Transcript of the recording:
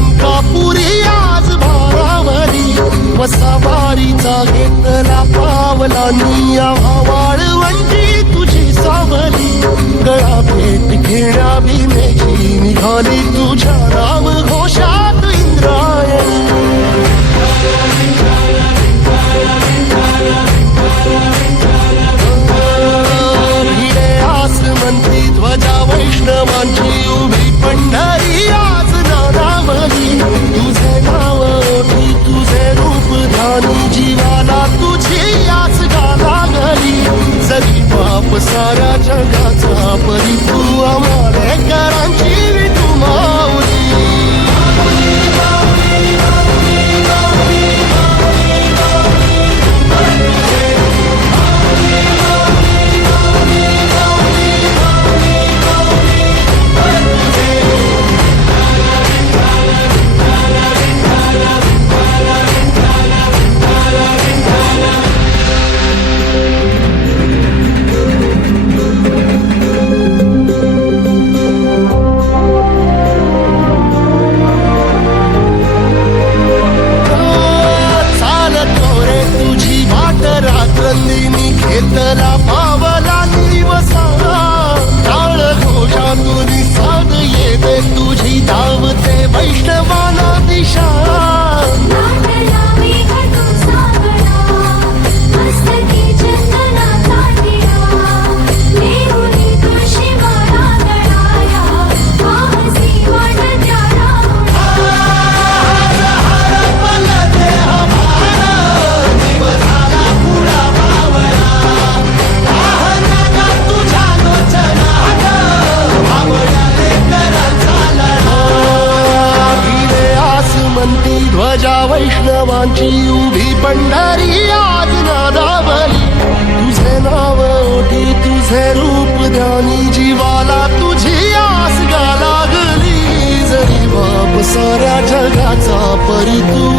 अलंकापुरी आज भारावली वसावारीचा घेतला पावला निया वाळवंटी तुझी सावली गळा भेट घेण्या भीमेची निघाली तुझ्या नाम घोषात इंद्रायणी आसमंती ध्वजा वैष्णवांची उभी पंढरी आज नानावली तुझे नाव ओठी तुझे रूप ध्यानी जीवाला तुझी आज गाला गली जरी बाप साऱ्या जगाचा परी तू आमालेकरांची विठू माऊली रात्रंदिनी घेतला पावला दिवसाला टाळ घोषातून साध येते तुझी धावते वैष्णवाला दिशा ध्वजा वैष्णवांची उभी पंढरी आज नादावली तुझे नाव ओठी तुझे रूप ध्यानी जीवाला तुझी आस गा लागली जरी बाप साऱ्या जगाचा परी तू